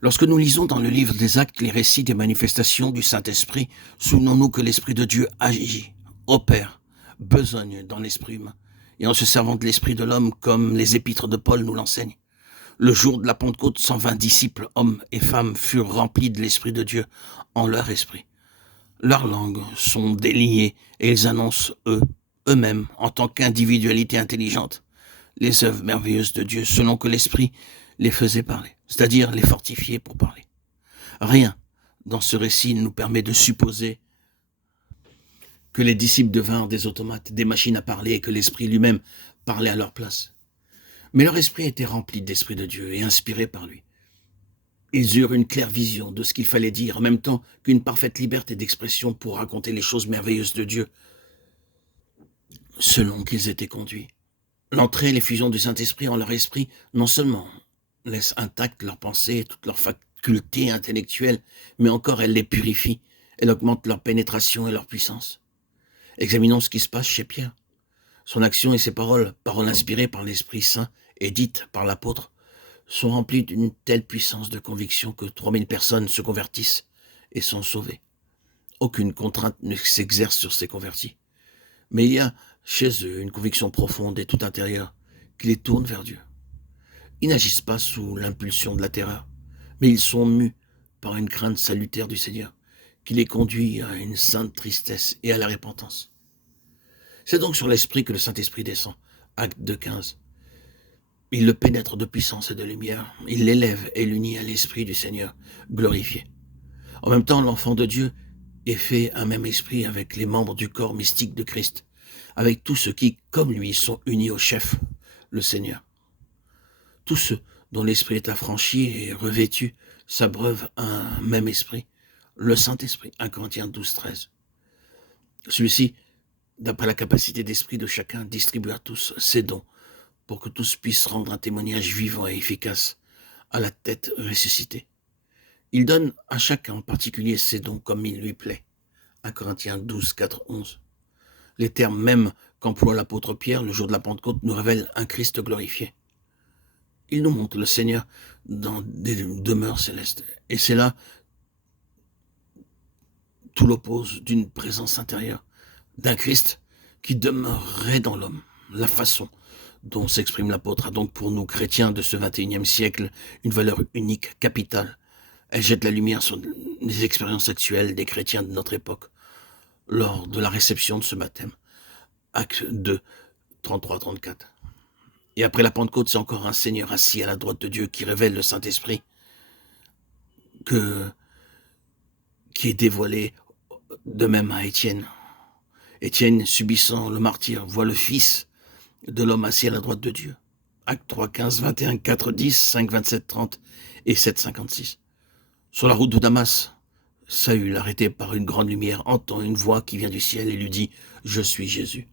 Lorsque nous lisons dans le livre des Actes les récits des manifestations du Saint-Esprit, souvenons-nous que l'Esprit de Dieu agit, opère, besogne dans l'esprit humain, et en se servant de l'esprit de l'homme comme les épîtres de Paul nous l'enseignent. Le jour de la Pentecôte, 120 disciples, hommes et femmes, furent remplis de l'Esprit de Dieu en leur esprit. Leurs langues sont déliées et ils annoncent eux-mêmes, en tant qu'individualité intelligente, les œuvres merveilleuses de Dieu, selon que l'Esprit les faisait parler, c'est-à-dire les fortifier pour parler. Rien dans ce récit nous permet de supposer que les disciples devinrent des automates, des machines à parler et que l'Esprit lui-même parlait à leur place. Mais leur esprit était rempli de l'Esprit de Dieu et inspiré par lui. Ils eurent une claire vision de ce qu'il fallait dire, en même temps qu'une parfaite liberté d'expression pour raconter les choses merveilleuses de Dieu, selon qu'ils étaient conduits. L'entrée et l'effusion du Saint-Esprit en leur esprit, non seulement laisse intactes leurs pensées et toutes leurs facultés intellectuelles, mais encore elle les purifie, elle augmente leur pénétration et leur puissance. Examinons ce qui se passe chez Pierre. Son action et ses paroles inspirées par l'Esprit Saint et dites par l'apôtre, sont remplies d'une telle puissance de conviction que 3000 personnes se convertissent et sont sauvées. Aucune contrainte ne s'exerce sur ces convertis. Mais il y a chez eux une conviction profonde et tout intérieure qui les tourne vers Dieu. Ils n'agissent pas sous l'impulsion de la terreur, mais ils sont mus par une crainte salutaire du Seigneur, qui les conduit à une sainte tristesse et à la repentance. C'est donc sur l'Esprit que le Saint-Esprit descend. Acte 2,15. Il le pénètre de puissance et de lumière. Il l'élève et l'unit à l'Esprit du Seigneur, glorifié. En même temps, l'enfant de Dieu est fait un même esprit avec les membres du corps mystique de Christ, avec tous ceux qui, comme lui, sont unis au chef, le Seigneur. Tous ceux dont l'esprit est affranchi et revêtu s'abreuvent un même esprit, le Saint-Esprit, 1 Corinthiens 12,13. Celui-ci, d'après la capacité d'esprit de chacun, distribue à tous ses dons, pour que tous puissent rendre un témoignage vivant et efficace à la tête ressuscitée. Il donne à chacun en particulier ses dons comme il lui plaît. 1 Corinthiens 12, 4, 11. Les termes mêmes qu'emploie l'apôtre Pierre le jour de la Pentecôte nous révèlent un Christ glorifié. Il nous montre le Seigneur dans des demeures célestes. Et c'est là tout l'oppose d'une présence intérieure, d'un Christ qui demeurerait dans l'homme. La façon dont s'exprime l'apôtre a donc pour nous chrétiens de ce XXIe siècle une valeur unique, capitale. Elle jette la lumière sur les expériences actuelles des chrétiens de notre époque lors de la réception de ce baptême. Acte 2, 33-34. Et après la Pentecôte, c'est encore un Seigneur assis à la droite de Dieu qui révèle le Saint-Esprit qui est dévoilé de même à Étienne. Étienne, subissant le martyre, voit le Fils de l'homme assis à la droite de Dieu. Acte 3, 15, 21, 4, 10, 5, 27, 30 et 7, 56. Sur la route de Damas, Saül, arrêté par une grande lumière, entend une voix qui vient du ciel et lui dit « Je suis Jésus ».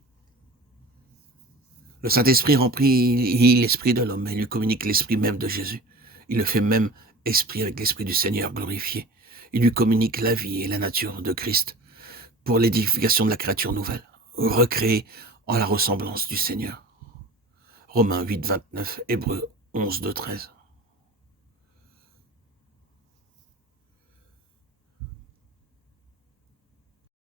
Le Saint-Esprit remplit l'esprit de l'homme et lui communique l'esprit même de Jésus. Il le fait même esprit avec l'esprit du Seigneur glorifié. Il lui communique la vie et la nature de Christ pour l'édification de la créature nouvelle, recréée en la ressemblance du Seigneur. Romains 8, 29, Hébreux 11, 2, 13.